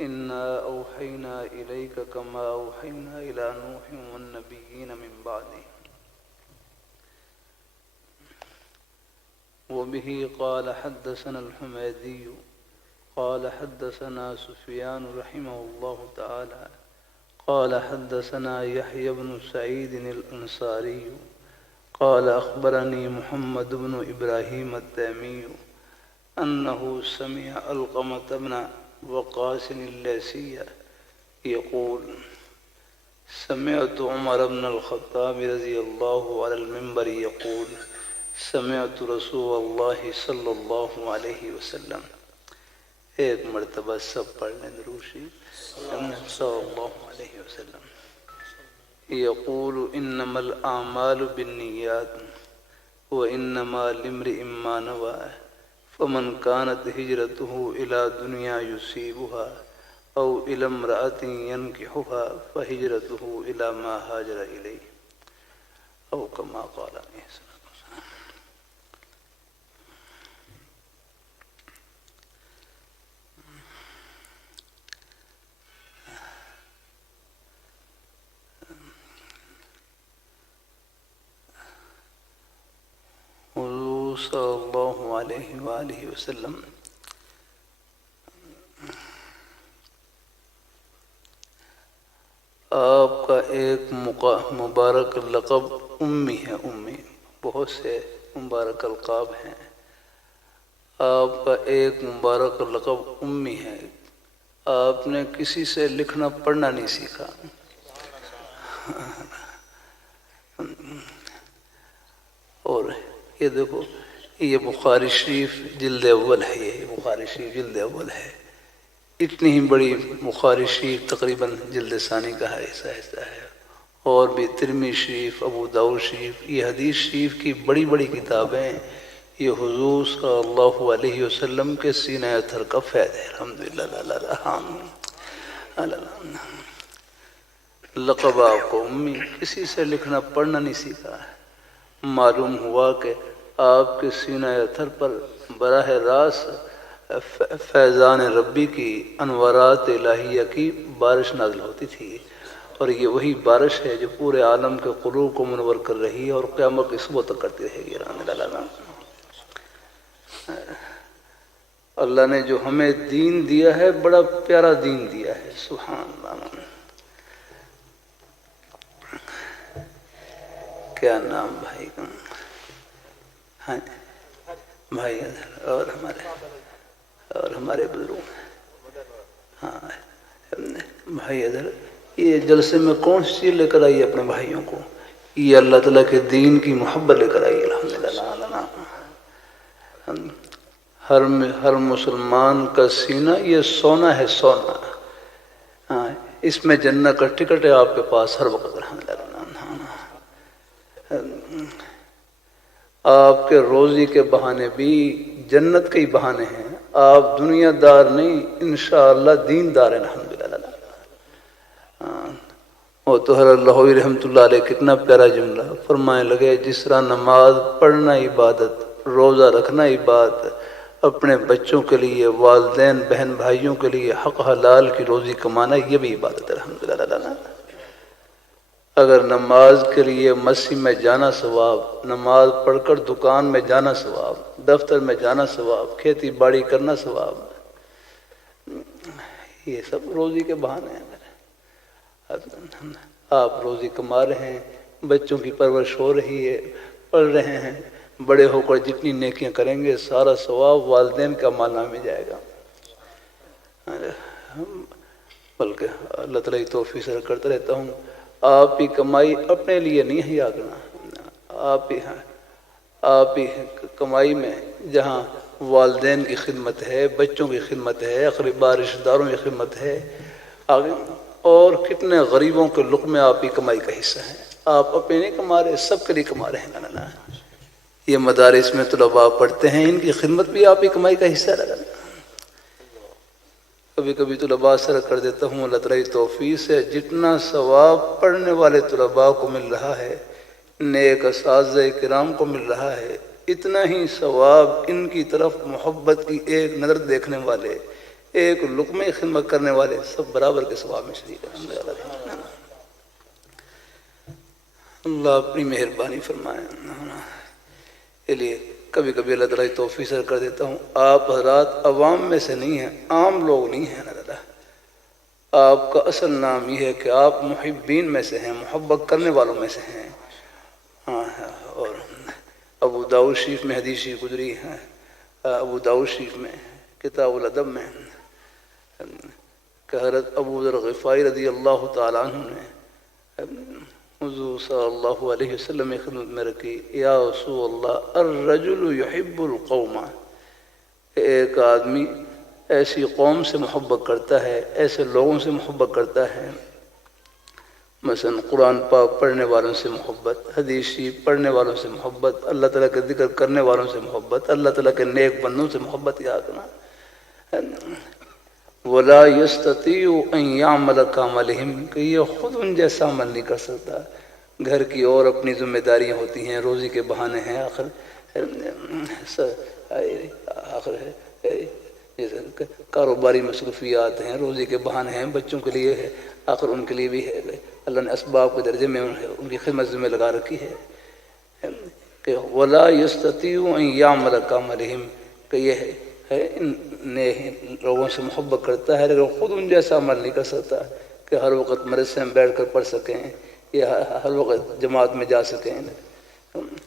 إنا أوحينا إليك كما أوحينا إلى نوح والنبيين من بعده وبه قال حدثنا الحميدي قال حدثنا سفيان رحمه الله تعالى قال حدثنا يحيى بن سعيد الأنصاري قال أخبرني محمد بن إبراهيم التيمي أنه سمع علقمة بن وقاص الليثي يقول سمعت عمر بن الخطاب رضي الله على المنبر يقول سمعت رسول الله صلى الله عليه وسلم. ایک مرتبہ سب پڑھنے درود شریف صلی اللہ علیہ وسلم. یقول انما الاعمال بالنیات وانما لامرئ ما نوى فمن كانت هجرته الى دنيا يصيبها او الى امرأة ينكحها فهجرته الى ما هاجر اليه او كما قال عليه الصلاة والسلام. حضور صلی اللہ علیہ وآلہ وسلم آپ کا ایک مبارک لقب امی ہے. امی بہت سے مبارک القاب ہیں. آپ کا ایک مبارک لقب امی ہے. آپ نے کسی سے لکھنا پڑھنا نہیں سیکھا. اور یہ دیکھو یہ بخاری شریف جلد اول ہے. یہ بخاری شریف جلد اول ہے. اتنی ہی بڑی بخاری شریف تقریباً جلد ثانی کا ہے. ایسا ہے. اور بھی ترمذی شریف ابو داؤد شریف یہ حدیث شریف کی بڑی بڑی کتابیں یہ حضور صلی اللہ علیہ وسلم کے سینہ اطہر کا فیض ہے. الحمدللہ. لقب آپ کو امی کسی سے لکھنا پڑھنا نہیں سیکھا ہے. معلوم ہوا کہ آپ کے سینہ اطہر پر براہ راست فیضان ربی کی انوارات الہیہ کی بارش نازل ہوتی تھی. اور یہ وہی بارش ہے جو پورے عالم کے قلوب کو منور کر رہی ہے اور قیامت کی صبح تک کرتی رہے گی. اللہ نے جو ہمیں دین دیا ہے بڑا پیارا دین دیا ہے. سبحان اللہ. کیا نام بھائی کا؟ ہاں بھائی اور ہمارے بزرگ. ہاں بھائی ادھر یہ جلسے میں کون سی چیز لے کر آئی اپنے بھائیوں کو؟ یہ اللہ تعالیٰ کے دین کی محبت لے کر آئی. الحمدللہ. ہر مسلمان کا سینہ یہ سونا ہے. سونا. ہاں اس میں جنت کا ٹکٹ ہے آپ کے پاس ہر وقت. الحمدللہ. آپ کے روزی کے بہانے بھی جنت کے ہی بہانے ہیں. آپ دنیا دار نہیں انشاءاللہ دین دار ہیں. الحمدللہ. وہ تو ہر اللہ رحمۃ اللہ علیہ کتنا پیارا جملہ فرمائے لگے جس طرح نماز پڑھنا عبادت, روزہ رکھنا عبادت, اپنے بچوں کے لیے والدین بہن بھائیوں کے لیے حق حلال کی روزی کمانا یہ بھی عبادت ہے. الحمدللہ. اگر نماز کے لیے مسجد میں جانا ثواب, نماز پڑھ کر دکان میں جانا ثواب, دفتر میں جانا ثواب, کھیتی باڑی کرنا ثواب, یہ سب روزی کے بہانے ہیں. آپ روزی کما رہے ہیں, بچوں کی پرورش ہو رہی ہے, پڑھ رہے ہیں, بڑے ہو کر جتنی نیکیاں کریں گے سارا ثواب والدین کا مال نامے میں جائے گا. بلکہ اللہ تعالیٰ کی توفیق سے کرتا رہتا ہوں آپ کی کمائی اپنے لیے نہیں ہے یاگنا. آپ ہی کمائی میں جہاں والدین کی خدمت ہے, بچوں کی خدمت ہے, اقربا رشتہ داروں کی خدمت ہے, آگے اور کتنے غریبوں کے لقمے آپ کی کمائی کا حصہ ہیں. آپ اپنے نہیں کما رہے, سب کے لیے کما رہے ہیں. یہ مدارس میں طلباء پڑھتے ہیں, ان کی خدمت بھی آپ کی کمائی کا حصہ لگا. کبھی کبھی طلباء سر کر دیتا ہوں اللہ تعالیٰ کی توفیق سے جتنا ثواب پڑھنے والے طلباء کو مل رہا ہے, نیک اساتذہ کرام کو مل رہا ہے, اتنا ہی ثواب ان کی طرف محبت کی ایک نظر دیکھنے والے, ایک لقمے خدمت کرنے والے سب برابر کے ثواب میں شریک ہیں۔ اللہ اپنی مہربانی فرمائے۔ اس لیے کبھی کبھی اللہ تعالیٰ توفیق سے کر دیتا ہوں، آپ حضرات عوام میں سے نہیں ہیں، عام لوگ نہیں ہیں۔ اللہ تعالیٰ آپ کا اصل نام یہ ہے کہ آپ محبین میں سے ہیں، محبت کرنے والوں میں سے ہیں۔ اور ابو داؤد شریف میں حدیث شریف گزری ہے، ابو داؤد شریف میں کتاب الادب میں کہ حضرت ابو ذر غفاری رضی اللہ تعالیٰ عنہ نے حضور صلی اللہ علیہ وسلم کی خدمت میں رکھی، یا رسول اللہ الرجل یحب القوم، ایک آدمی ایسی قوم سے محبت کرتا ہے، ایسے لوگوں سے محبت کرتا ہے، مثلا قرآن پاک پڑھنے والوں سے محبت، حدیث شریف پڑھنے والوں سے محبت، اللہ تعالیٰ کا ذکر کرنے والوں سے محبت، اللہ تعالیٰ کے نیک بندوں سے محبت یاد کرنا۔ وَلَا يَسْتَطِيعُ أَن يَعْمَلَ كَعَمَلِهِمْ، کہ یہ خود ان جیسا عمل نہیں کر سکتا۔ گھر کی اور اپنی ذمہ داریاں ہوتی ہیں، روزی کے بہانے ہیں، آخر کاروباری مصروفیات ہیں، روزی کے بہانے ہیں، بچوں کے لیے ہے، آخر ان کے لیے بھی ہے، اللہ نے اسباب کے درجے میں ان کی خدمت ذمہ لگا رکھی ہے کہ وَلَا يَسْتَطِيعُ أَن يَعْمَلَ كَعَمَلِهِمْ، کہ یہ ہے ان لوگوں سے محبت کرتا ہے لیکن خود ان جیسا عمل نہیں کر سکتا کہ ہر وقت مدرسے میں بیٹھ کر پڑھ سکیں یا ہر وقت جماعت میں جا سکیں،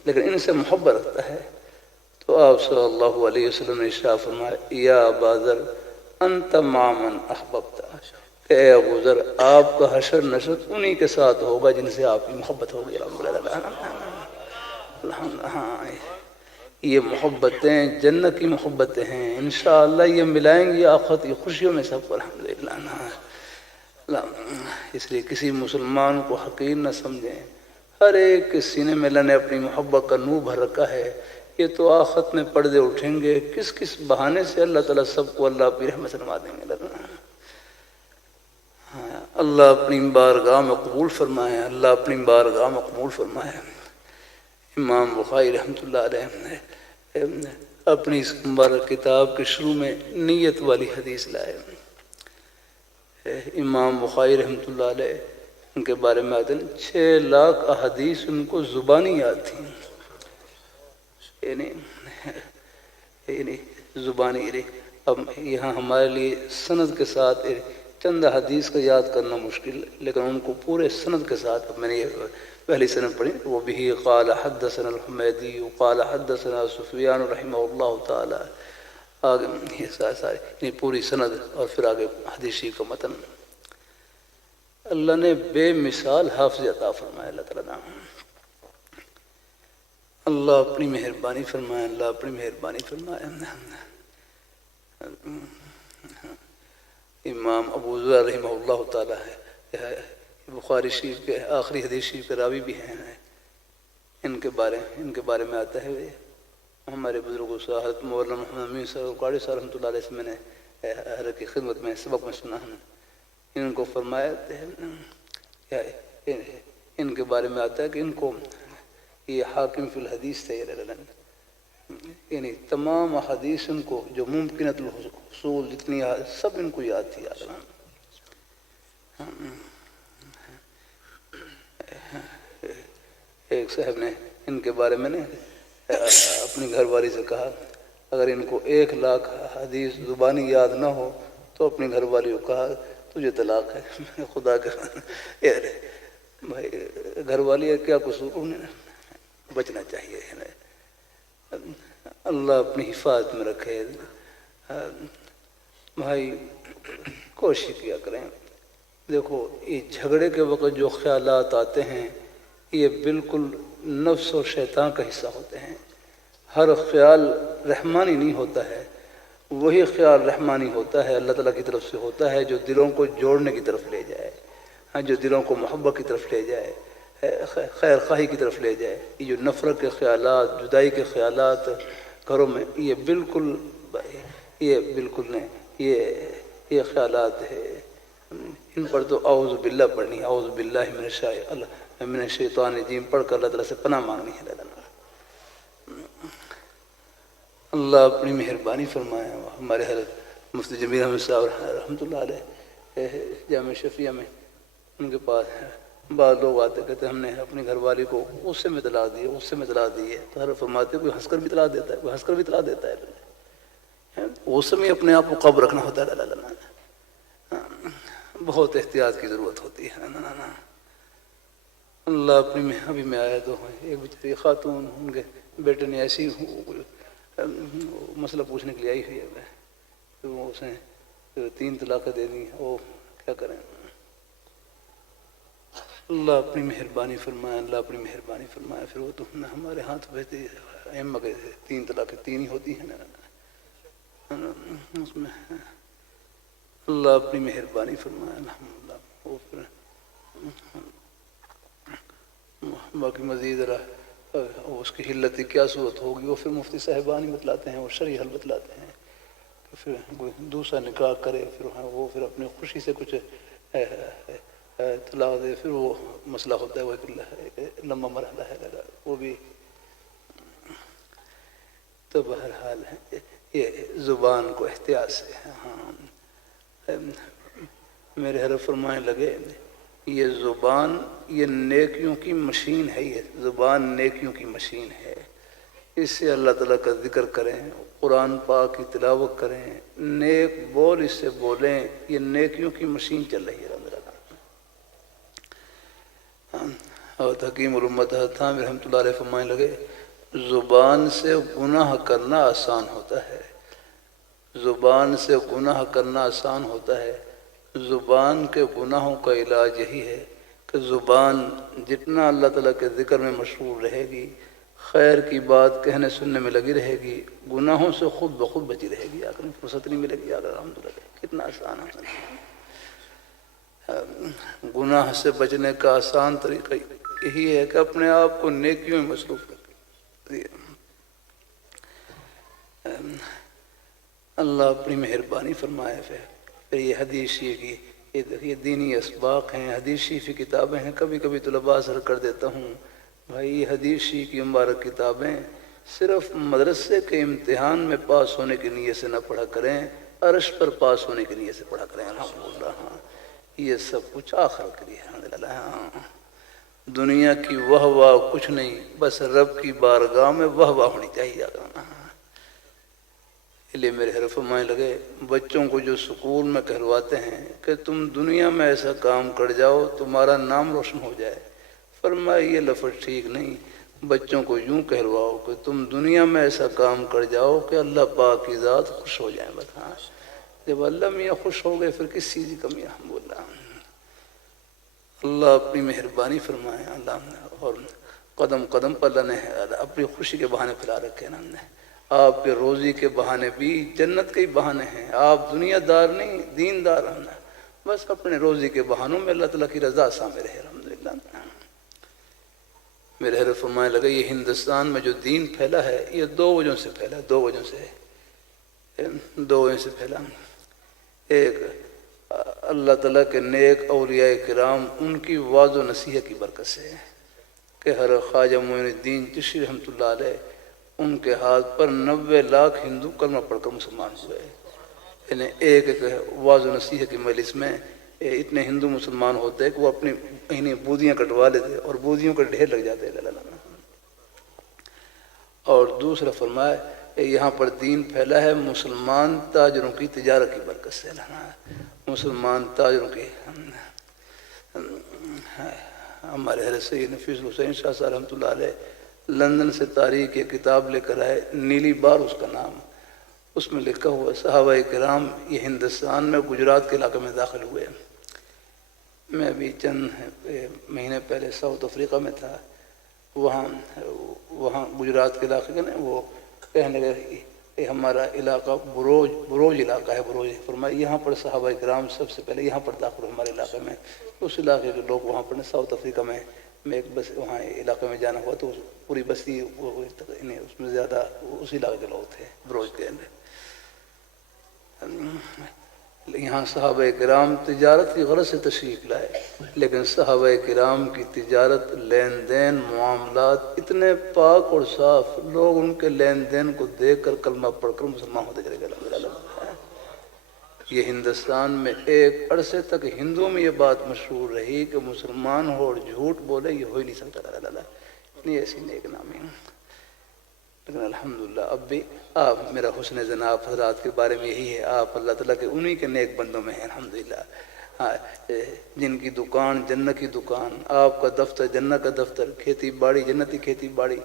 لیکن ان سے محبت رکھتا ہے۔ تو آپ صلی اللہ علیہ وسلم نے ارشاد فرمایا، یا ابا ذر انت مع من احببت، کہ اے ابو ذر آپ کا حشر نشر انہی کے ساتھ ہوگا جن سے آپ کی محبت ہوگی۔ یہ محبتیں جنت کی محبتیں ہیں، انشاءاللہ یہ ملائیں گی آخرت کی خوشیوں میں سب کو، الحمدللہ۔ اس لیے کسی مسلمان کو حقیر نہ سمجھیں، ہر ایک کے سینے میں اللہ نے اپنی محبت کا نور بھر رکھا ہے۔ یہ تو آخرت میں پردے اٹھیں گے، کس کس بہانے سے اللہ تعالیٰ سب کو اللہ اپنی رحمت سے نواز دیں گے۔ اللہ اپنی بارگاہ میں قبول فرمائے، اللہ اپنی بارگاہ میں قبول فرمائے۔ امام بخاری رحمۃ اللہ علیہ نے اپنی اس مبارک کتاب کے شروع میں نیت والی حدیث لائے۔ امام بخاری رحمۃ اللہ علیہ ان کے بارے میں آتے ہیں 6 لاکھ احادیث ان کو زبانی یاد تھیں، یعنی زبانی۔ اب یہاں ہمارے لیے سند کے ساتھ چند حدیث کا یاد کرنا مشکل، لیکن ان کو پورے سند کے ساتھ، میں نے یہ پہلی سند پڑھی، وہ بھی قال حدثنا الحمیدی قال حدثنا سفیان رحمہ اللہ تعالی، آگے یہ سارے پوری سند اور پھر آگے حدیث شریف کا متن۔ اللہ نے بے مثال حافظ عطا فرمایا، اللہ تعالیٰ اللہ اپنی مہربانی فرمائے، اللہ اپنی مہربانی فرمائے۔ امام ابو ذر رحمہ اللہ تعالیٰ ہے، بخاری شریف کے آخری حدیث شریف کے راوی بھی ہیں۔ ان کے بارے میں آتا ہے، ہمارے بزرگوں سے حضرت مولانا محمد امین صاحب قاری صاحب رحمۃ اللہ علیہ سے میں نے حضرت کی خدمت میں سبق میں سنا ہے، ان کو فرمایا ان کے بارے میں آتا ہے کہ ان کو یہ حاکم فی الحدیث تھے، یعنی تمام حدیث ان کو جو ممکنت الحصول جتنی سب ان کو یاد تھی۔ ایک صاحب نے ان کے بارے میں نے اپنی گھر والی سے کہا، اگر ان کو 1 لاکھ حدیث زبانی یاد نہ ہو تو اپنی گھر والی کو کہا تجھے طلاق ہے۔ خدا کا بھائی گھر والی کیا قصور، انہیں بچنا چاہیے، اللہ اپنی حفاظت میں رکھے۔ بھائی کوشش کیا کریں، دیکھو یہ جھگڑے کے وقت جو خیالات آتے ہیں یہ بالکل نفس اور شیطان کا حصہ ہوتے ہیں۔ ہر خیال رحمانی نہیں ہوتا ہے، وہی خیال رحمانی ہوتا ہے، اللہ تعالیٰ کی طرف سے ہوتا ہے جو دلوں کو جوڑنے کی طرف لے جائے، جو دلوں کو محبت کی طرف لے جائے، خیر خواہی کی طرف لے جائے۔ یہ جو نفرت کے خیالات، جدائی کے خیالات گھروں میں، یہ بالکل نہیں، یہ خیالات ہے، ان پر تو اعوذ باللہ پڑھنی، اعوذ باللہ من الشیطان الرجیم پڑھ کر اللہ تعالیٰ سے پناہ مانگنی ہے۔ اللہ اپنی مہربانی فرمائے۔ ہمارے حضرت مفتی جمیل احمد صاحب رحمۃ اللہ علیہ جامع شفیہ میں ان کے پاس بعض لوگ آتے کہتے ہم نے اپنی گھر والی کو اس سے میں طلاق دی ہے، اس سے میں طلاق دی ہے، تو حضرت فرماتے کوئی ہنس کر بھی طلاق دیتا ہے، کوئی ہنس کر بھی طلاق دیتا ہے، اس میں اپنے آپ کو قابو رکھنا ہوتا ہے۔ لا لا لا، بہت احتیاط کی ضرورت ہوتی ہے۔ نا نا نا، اللہ اپنی میں ابھی میں آیا تو ایک بیچاری خاتون ان کے بیٹے نے ایسی مسئلہ پوچھنے کے لیے آئی ہوئی ہے کہ وہ اس نے 3 طلاقیں دے دی، وہ کیا کریں؟ اللہ اپنی مہربانی فرمائے، اللہ اپنی مہربانی فرمائے۔ پھر وہ تو ہمارے ہاتھ بہتے اہم کے 3 طلاقیں 3 ہی ہوتی ہیں نا، اس میں اللہ اپنی مہربانی فرمائے الحمدللہ۔ وہ پھر باقی مزید اس کی حلت کیا صورت ہوگی وہ پھر مفتی صاحبان ہی بتلاتے ہیں، وہ شرعی حل بتلاتے ہیں کہ پھر کوئی دوسرا نکاح کرے، پھر وہ پھر اپنی خوشی سے کچھ طلاق دے، پھر وہ مسئلہ ہوتا ہے، وہ ایک لمبا مرحلہ ہے وہ بھی۔ تو بہرحال یہ زبان کو احتیاط سے، ہاں میرے حضرت فرمانے لگے یہ زبان یہ نیکیوں کی مشین ہے، یہ زبان نیکیوں کی مشین ہے، اس سے اللہ تعالیٰ کا ذکر کریں، قرآن پاک کی تلاوت کریں، نیک بول اس سے بولیں، یہ نیکیوں کی مشین چل رہی ہے۔ اور حکیم الامت حضرت عامر رحمۃ اللہ علیہ فرمانے لگے زبان سے گناہ کرنا آسان ہوتا ہے، زبان سے گناہ کرنا آسان ہوتا ہے، زبان کے گناہوں کا علاج یہی ہے کہ زبان جتنا اللہ تعالیٰ کے ذکر میں مشغول رہے گی، خیر کی بات کہنے سننے میں لگی رہے گی، گناہوں سے خود بخود بچی رہے گی، آخر فرصت نہیں ملے گی۔ الحمدللہ کتنا آسان ہے، گناہ سے بچنے کا آسان طریقہ یہی ہے کہ اپنے آپ کو نیکیوں میں مصروف کر۔ اللہ اپنی مہربانی فرمائے۔ پھر یہ حدیث شریف کی یہ دینی اسباق ہیں، حدیث شریف کی کتابیں ہیں، کبھی کبھی طلباء سے کر دیتا ہوں بھائی یہ حدیث شریف کی مبارک کتابیں صرف مدرسے کے امتحان میں پاس ہونے کی نیت سے نہ پڑھا کریں، عرش پر پاس ہونے کی نیت سے پڑھا کریں۔ الحمدللہ ہاں یہ سب کچھ آخر کے لیے الحمدللہ۔ ہاں دنیا کی واہ واہ کچھ نہیں، بس رب کی بارگاہ میں واہ واہ ہونی چاہیے۔ اس لیے میرے حضرت فرمانے لگے بچوں کو جو سکول میں کہلواتے ہیں کہ تم دنیا میں ایسا کام کر جاؤ تمہارا نام روشن ہو جائے، فرمایا یہ لفظ ٹھیک نہیں، بچوں کو یوں کہلواؤ کہ تم دنیا میں ایسا کام کر جاؤ کہ اللہ پاک کی ذات خوش ہو جائیں۔ بس ہاں جب اللہ میاں خوش ہو گئے پھر کس چیز کی کمی ہے؟ ہم بول رہا ہوں اللہ اپنی مہربانی فرمائے۔ اللہ اور قدم قدم پر اللہ نے اپنی خوشی کے بہانے پھیلا رکھے نا، ہم نے آپ کے روزی کے بہانے بھی جنت کے ہی بہانے ہیں، آپ دنیا دار نہیں دین دار ہم نے، بس اپنے روزی کے بہانوں میں اللہ تعالیٰ کی رضا سامنے رہے الحمدللہ۔ میرے حضرت فرمانے لگے یہ ہندوستان میں جو دین پھیلا ہے یہ 2 وجہوں سے پھیلا ہے، 2 وجہوں سے پھیلا۔ ایک اللہ تعالیٰ کے نیک اولیاء کرام ان کی واعظ و نصیحت کی برکت سے کہ حضرت خواجہ معین الدین چشتی رحمۃ اللہ علیہ ان کے ہاتھ پر 90 لاکھ ہندو کلمہ پڑھ کر مسلمان ہوئے، یعنی ایک واعظ و نصیحت کی مجلس میں اتنے ہندو مسلمان ہوتے کہ وہ اپنی انہیں بودیاں کٹوا لیتے اور بودیوں کے ڈھیر لگ جاتے۔ اور دوسرا فرمایا یہاں پر دین پھیلا ہے مسلمان تاجروں کی تجارت کی برکت سے، مسلمان تاجروں کی۔ ہمارے حضرت سید نفیس حسین شاہ صاحب رحمۃ اللہ علیہ لندن سے تاریخ کی کتاب لے کر آئے، نیلی بار اس کا نام، اس میں لکھا ہوا صحابہ کرام یہ ہندوستان میں گجرات کے علاقے میں داخل ہوئے۔ میں ابھی چند مہینے پہلے ساؤتھ افریقہ میں تھا، وہاں گجرات کے علاقے میں وہ کہنے لگے یہ ہمارا علاقہ بروج علاقہ ہے، بروج فرمایا یہاں پر صحابہ کرام سب سے پہلے یہاں پر داخل ہوئے ہمارے علاقے میں۔ اس علاقے کے لوگ وہاں پر ساؤتھ افریقہ میں ایک بس وہاں علاقے میں جانا ہوا تو پوری بستی اس میں زیادہ اسی علاقے کے لوگ تھے بروج کے اندر۔ یہاں صحابہ کرام تجارت کی غرض سے تشریف لائے، لیکن صحابہ کرام کی تجارت لین دین معاملات اتنے پاک اور صاف، لوگ ان کے لین دین کو دیکھ کر کلمہ پڑھ کر مسلمان ہوتے چلے گئے۔ یہ ہندوستان میں ایک عرصے تک ہندوؤں میں یہ بات مشہور رہی کہ مسلمان ہو اور جھوٹ بولے یہ ہو ہی نہیں سکتا، اللہ اتنی ایسی نیک نامی. لیکن الحمدللہ اب بھی آپ میرا حسن ظن آپ حضرات کے بارے میں یہی ہے، آپ اللہ تعالیٰ کے انہی کے نیک بندوں میں ہیں الحمدللہ. جن کی دکان جنت کی دکان، آپ کا دفتر جنت کا دفتر، کھیتی باڑی جنتی کھیتی باڑی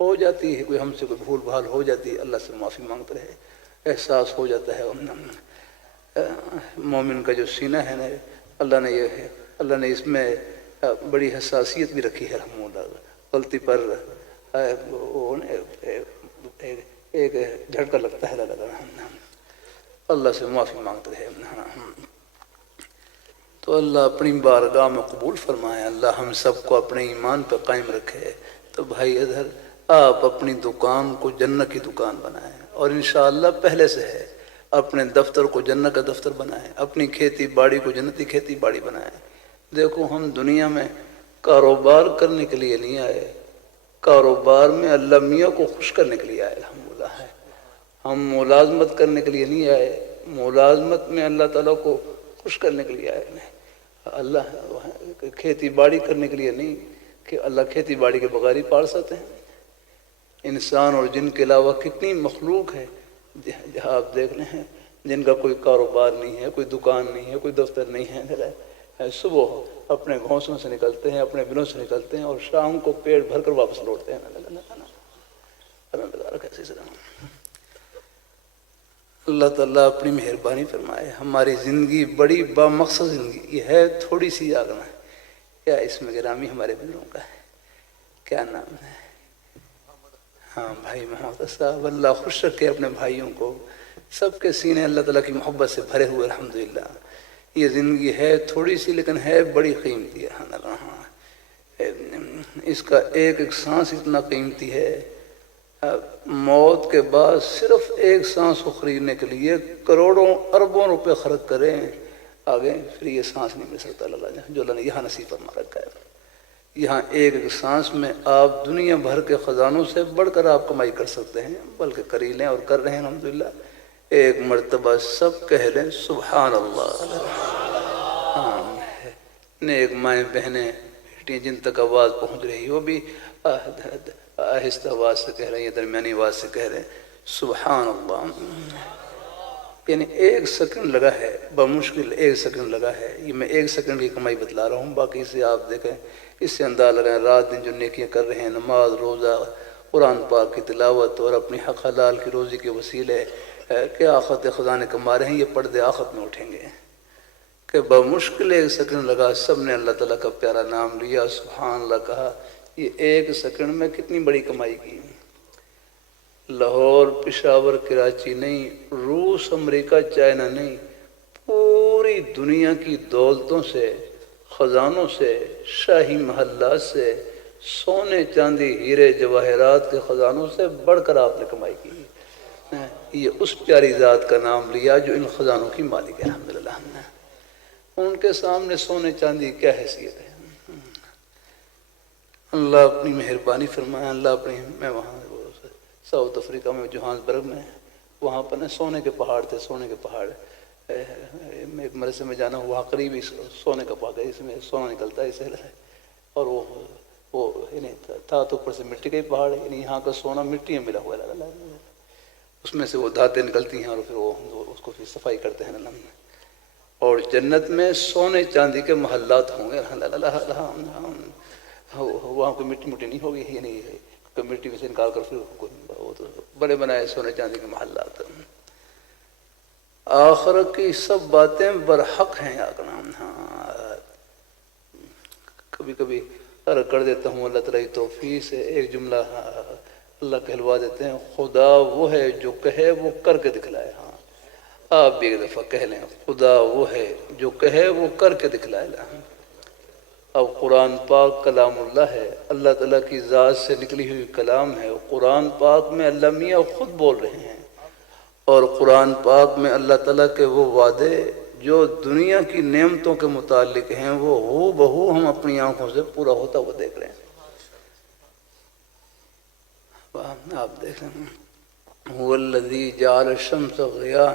ہو جاتی ہے. کوئی ہم سے کوئی بھول بھال ہو جاتی ہے، اللہ سے معافی مانگتے رہے، احساس ہو جاتا ہے. مومن کا جو سینہ ہے نا، اللہ نے اس میں بڑی حساسیت بھی رکھی ہے. رحمہ اللہ غلطی پر ایک جھٹکا لگتا ہے، اللہ سے معافی مانگتے رہے. تو اللہ اپنی بارگاہ میں قبول فرمائے، اللہ ہم سب کو اپنے ایمان پہ قائم رکھے. تو بھائی اظہر آپ اپنی دکان کو جنت کی دکان بنائیں، اور انشاءاللہ پہلے سے ہے اپنے دفتر کو جنت کا دفتر بنائیں، اپنی کھیتی باڑی کو جنتی کھیتی باڑی بنائیں. دیکھو ہم دنیا میں کاروبار کرنے کے لیے نہیں آئے، کاروبار میں اللہ میاں کو خوش کرنے کے لیے آئے. الحمدللہ ہے ہم ملازمت کرنے کے لیے نہیں آئے، ملازمت میں اللہ تعالیٰ کو خوش کرنے کے لیے آئے. اللہ کھیتی باڑی کرنے کے لیے نہیں کہ اللہ کھیتی باڑی کے بغیر ہی پال سکتے ہیں. انسان اور جن کے علاوہ کتنی مخلوق ہے جہاں آپ دیکھ رہے ہیں جن کا کوئی کاروبار نہیں ہے، کوئی دکان نہیں ہے، کوئی دفتر نہیں ہے. صبح اپنے گھونسوں سے نکلتے ہیں، اپنے بلوں سے نکلتے ہیں، اور شام کو پیٹ بھر کر واپس لوٹتے ہیں. اللہ تعالیٰ اپنی مہربانی فرمائے. ہماری زندگی بڑی بامقصد زندگی ہے، تھوڑی سی آگنا ہے. کیا اس میں گرامی ہمارے بزرگوں کا ہے، کیا نام ہے؟ ہاں بھائی محمد صاحب، اللہ خوش رکھے اپنے بھائیوں کو. سب کے سینے اللہ تعالیٰ کی محبت سے بھرے ہوئے الحمدللہ. یہ زندگی ہے تھوڑی سی لیکن ہے بڑی قیمتی ہے. اس کا ایک ایک سانس اتنا قیمتی ہے، موت کے بعد صرف ایک سانس کو خریدنے کے لیے کروڑوں اربوں روپے خرچ کریں، آگے پھر یہ سانس نہیں مل سکتا. اللہ جو اللہ نے یہاں نصیب فرما رکھا ہے. یہاں ایک ایک سانس میں آپ دنیا بھر کے خزانوں سے بڑھ کر آپ کمائی کر سکتے ہیں، بلکہ کر ہی لیں اور کر رہے ہیں الحمدللہ. ایک مرتبہ سب کہہ لیں سبحان اللہ. نیک مائیں بہنیں بیٹیاں جن تک آواز پہنچ رہی، وہ بھی آہستہ آواز سے کہہ رہی ہیں، درمیانی آواز سے کہہ رہے ہیں سبحان اللہ. یعنی ایک سیکنڈ لگا ہے، بمشکل ایک سیکنڈ لگا ہے. یہ میں ایک سیکنڈ کی کمائی بتلا رہا ہوں، باقی سے آپ دیکھیں اس سے اندازہ لگائیں رات دن جو نیکیاں کر رہے ہیں، نماز روزہ قرآن پاک کی تلاوت اور اپنی حق حلال کی روزی کے وسیلے کہ آخرت خزانے کما رہے ہیں، یہ پردے آخرت میں اٹھیں گے. کہ بمشکل ایک سیکنڈ لگا، سب نے اللہ تعالیٰ کا پیارا نام لیا، سبحان اللہ کہا. یہ ایک سیکنڈ میں کتنی بڑی کمائی کی. لاہور پشاور کراچی نہیں، روس امریکہ چائنا نہیں، پوری دنیا کی دولتوں سے، خزانوں سے، شاہی محلات سے، سونے چاندی ہیرے جواہرات کے خزانوں سے بڑھ کر آپ نے کمائی کی. یہ اس پیاری ذات کا نام لیا جو ان خزانوں کی مالک ہے الحمدللہ. ان کے سامنے سونے چاندی کیا حیثیت ہے. اللہ اپنی مہربانی فرمائے. اللہ اپنی میں وہاں ساؤتھ افریقہ میں جوہانسبرگ میں، وہاں پر نا سونے کے پہاڑ تھے، سونے کے پہاڑ. میں ایک مرضے میں جانا ہوا قریبی سونے کا پہاڑ، اس میں سونا نکلتا ہے اسے، اور وہ تھا تو اوپر سے مٹی کا ہی پہاڑ ہے. یعنی یہاں کا سونا مٹی میں ملا ہوا ہے، اس میں سے وہ دھاتیں نکلتی ہیں اور پھر وہ اس کو پھر صفائی کرتے ہیں. اور جنت میں سونے چاندی کے محلات ہوں گے. وہاں کوئی مٹی مٹی نہیں ہوگی، یہ نہیں ہے کہ مٹی میں سے نکال کر پھر وہ تو بڑے بنائے سونے چاندی کے محلات. آخرت کی سب باتیں برحق ہیں. کبھی کبھی کر دیتا ہوں اللہ تعالیٰ کی توفیق سے ایک جملہ اللہ کہلوا دیتے ہیں، خدا وہ ہے جو کہے وہ کر کے دکھلائے. آپ بھی ایک دفعہ کہہ لیں، خدا وہ ہے جو کہے وہ کر کے دکھلائے. اب قرآن پاک کلام اللہ ہے، اللہ تعالیٰ کی ذات سے نکلی ہوئی کلام ہے. قرآن پاک میں اللہ میاں خود بول رہے ہیں، اور قرآن پاک میں اللہ تعالیٰ کے وہ وعدے جو دنیا کی نعمتوں کے متعلق ہیں وہ ہو بہو ہم اپنی آنکھوں سے پورا ہوتا ہوا دیکھ رہے ہیں. آپ دیکھ رہے ہیں هو الذی جعل الشمس ضیاء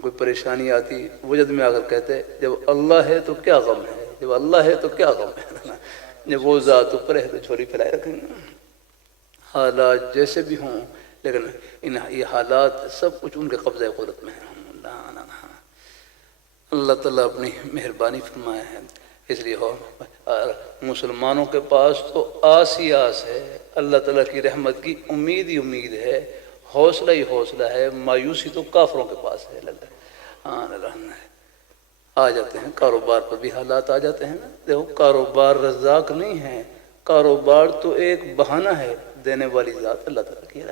کوئی پریشانی آتی وجد میں آ کر کہتے جب اللہ ہے تو کیا غم ہے، جب اللہ ہے تو کیا غم ہے، جب وہ ذات اوپر ہے تو جھولی پھیلائے رکھیں گے۔ حالات جیسے بھی ہوں لیکن یہ حالات سب کچھ ان کے قبضہ قدرت میں ہے۔ اللہ تعالیٰ اپنی مہربانی فرمائے ہیں، اس لیے مسلمانوں کے پاس تو آس ہی آس ہے، اللہ تعالیٰ کی رحمت کی امید ہی امید ہے، حوصلہ ہی حوصلہ ہے، مایوسی تو کافروں کے پاس ہے۔ آ جاتے ہیں کاروبار پر بھی حالات آ جاتے ہیں نا، دیکھو کاروبار رزاق نہیں ہے، کاروبار تو ایک بہانہ ہے، دینے والی ذات اللہ تعالیٰ کی ہے۔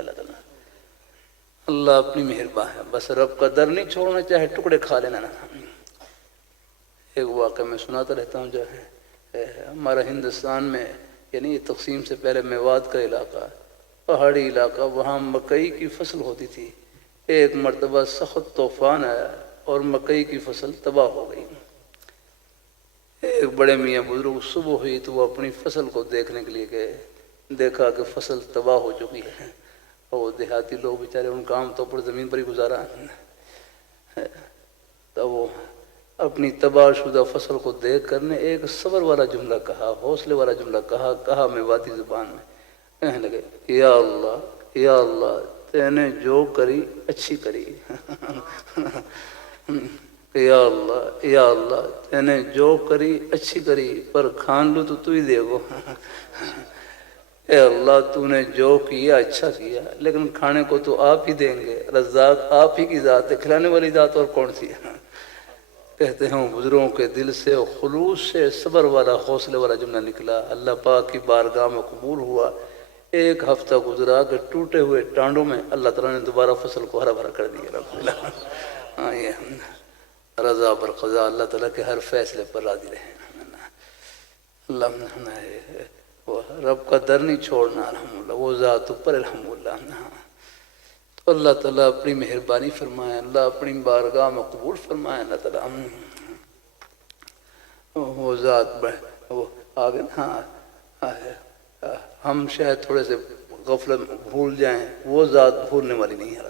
اللہ اپنی مہربان ہے، بس رب کا در نہیں چھوڑنا، چاہے ٹکڑے کھا لینا نا۔ ایک واقعہ میں سناتا رہتا ہوں، جو ہے ہمارا ہندوستان میں یعنی تقسیم سے پہلے میوات کا علاقہ، پہاڑی علاقہ، وہاں مکئی کی فصل ہوتی تھی۔ ایک مرتبہ سخت طوفان آیا اور مکئی کی فصل تباہ ہو گئی۔ ایک بڑے میاں بزرگ صبح ہوئی تو وہ اپنی فصل کو دیکھنے کے لیے گئے، دیکھا کہ فصل تباہ ہو چکی ہے، اور وہ دیہاتی لوگ بیچارے ان کا عام طور پر زمین پر ہی گزارا ہے، تو وہ اپنی تباہ شدہ فصل کو دیکھ کر نے ایک صبر والا جملہ کہا، حوصلے والا جملہ کہا میواتی زبان میں، کہنے لگے یا اللہ یا اللہ تے نے جو کری اچھی کری، یا اللہ تے نے جو کری اچھی کری، پر کھان لو تو ہی دے گو، اے اللہ تو نے جو کیا اچھا کیا، لیکن کھانے کو تو آپ ہی دیں گے، رزاق آپ ہی کی ذات ہے، کھلانے والی ذات اور کون سی ہے۔ کہتے ہیں بزرگوں کے دل سے خلوص سے صبر والا حوصلے والا جملہ نکلا، اللہ پاک کی بارگاہ میں قبول ہوا۔ ایک ہفتہ گزرا کہ ٹوٹے ہوئے ٹانڈوں میں اللہ تعالیٰ نے دوبارہ فصل کو ہرا بھرا کر دیا۔ ہاں یہ رضا بر قضا، اللہ تعالیٰ کے ہر فیصلے پر راضی رہے۔ اللہ رب کا در نہیں چھوڑنا، الحمدللہ وہ ذات اوپر، الحمدللہ۔ تو اللہ تعالیٰ اپنی مہربانی فرمائے، اللہ اپنی بارگاہ میں قبول فرمائے، اللہ تعالیٰ وہ ذات وہ آگے۔ ہاں ہم شاید تھوڑے سے غفلت بھول جائیں، وہ ذات بھولنے والی نہیں ہے۔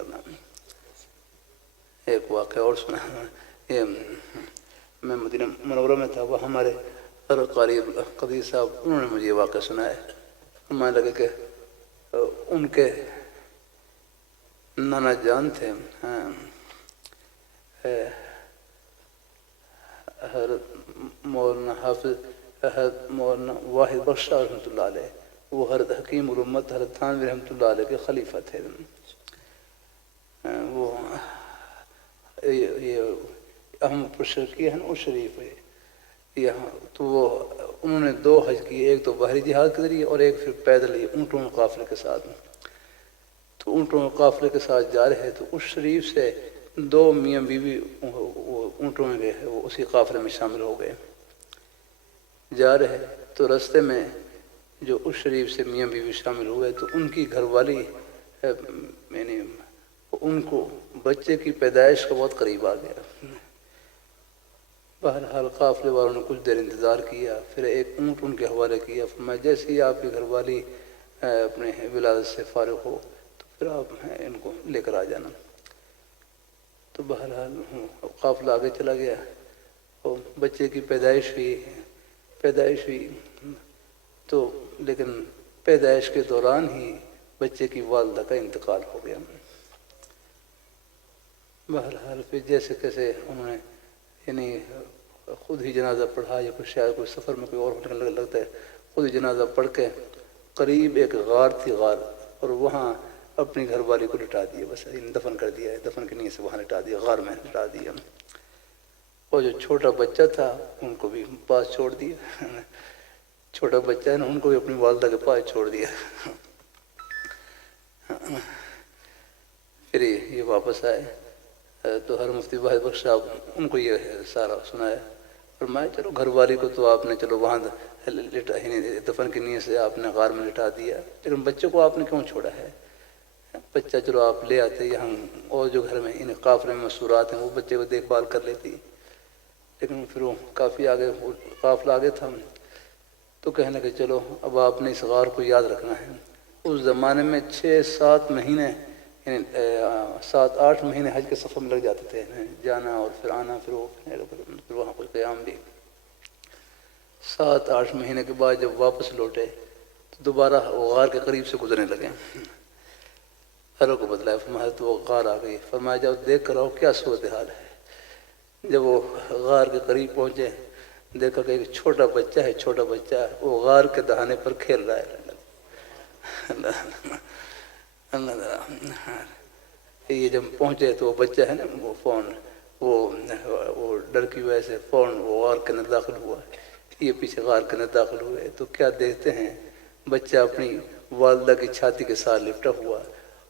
ایک واقعہ اور سنا، یہ میں مدینہ منورہ میں تھا، وہ ہمارے قاری قدیر صاحب انہوں نے مجھے یہ واقعہ سنایا، ہمیں لگے کہ ان کے نانا جان تھے حضرت مولانا حافظ مولانا واحد بخش رحمۃ اللہ علیہ، وہ حضرت حکیم الامت حضرت تھانوی رحمۃ اللہ علیہ کے خلیفہ تھے۔ وہ یہ احمد پر شرقیہ ہے نا، وہ شریف ہے یہاں، تو وہ انہوں نے 2 حج کیے، ایک تو باہری جہاد کے ذریعے اور ایک پھر پیدل ہی اونٹوں کے قافلے کے ساتھ۔ تو اونٹوں کے قافلے کے ساتھ جا رہے تو اس شریف سے 2 میاں بیوی وہ اونٹوں میں گئے، وہ اسی قافلے میں شامل ہو گئے۔ جا رہے تو رستے میں جو اس شریف سے میاں بیوی شامل ہوئے تو ان کی گھر والی یعنی ان کو بچے کی پیدائش کا بہت قریب آ گیا۔ بہرحال قافلے والوں نے کچھ دیر انتظار کیا، پھر ایک اونٹ ان کے حوالے کیا، فرمایا جیسے ہی آپ کی گھر والی اپنے ولادت سے فارغ ہو تو پھر آپ ان کو لے کر آ جانا۔ تو بہرحال قافلہ آگے چلا گیا اور بچے کی پیدائش ہوئی تو لیکن پیدائش کے دوران ہی بچے کی والدہ کا انتقال ہو گیا۔ بہرحال پھر جیسے کیسے انہوں نے یعنی خود ہی جنازہ پڑھا، یا کوئی شاید کوئی سفر میں کوئی اور ہونے لگتا ہے، خود ہی جنازہ پڑھ کے قریب ایک غار تھی، غار، اور وہاں اپنی گھر والی کو لٹا دیا، بس دفن کر دیا ہے، دفن کی نیت سے وہاں لٹا دیا، غار میں لٹا دیا۔ اور جو چھوٹا بچہ تھا ان کو بھی پاس چھوڑ دیا، چھوٹا بچہ ہے نا، ان کو بھی اپنی والدہ کے پاس چھوڑ دیا۔ پھر یہ واپس آئے تو ہر مفتی واحد بخش صاحب ان کو یہ سارا سنایا، فرمایا چلو گھر والی کو تو آپ نے چلو وہاں دفن کی نیت سے آپ نے غار میں لٹا دیا، لیکن بچے کو آپ نے کیوں چھوڑا ہے؟ بچہ چلو آپ لے آتے یہاں، اور جو گھر میں ان قافلے میں مستورات ہیں وہ بچے کو دیکھ بھال کر لیتی، لیکن پھر وہ کافی آگے قافلہ آگے تھا تو کہنے کہ چلو اب آپ نے اس غار کو یاد رکھنا ہے۔ اس زمانے میں 6-7 مہینے یعنی 7-8 مہینے حج کے سفر میں لگ جاتے تھے، جانا اور پھر آنا، پھر وہاں کوئی قیام بھی۔ 7-8 مہینے کے بعد جب واپس لوٹے تو دوبارہ غار کے قریب سے گزرنے لگے۔ اروں کو بتلایا، فرمایا تو وہ غار آ گئی، فرمایا جاؤ دیکھ کر آؤ کیا صورتحال ہے۔ جب وہ غار کے قریب پہنچے، دیکھا کہ ایک چھوٹا بچہ ہے، وہ غار کے دہانے پر کھیل رہا ہے۔ یہ جب پہنچے تو وہ بچہ ہے نا، وہ ڈر کی وجہ سے فوراً وہ غار کے اندر داخل ہوا۔ یہ پیچھے غار کے اندر داخل ہوئے تو کیا دیکھتے ہیں، بچہ اپنی والدہ کی چھاتی کے ساتھ لپٹا ہوا،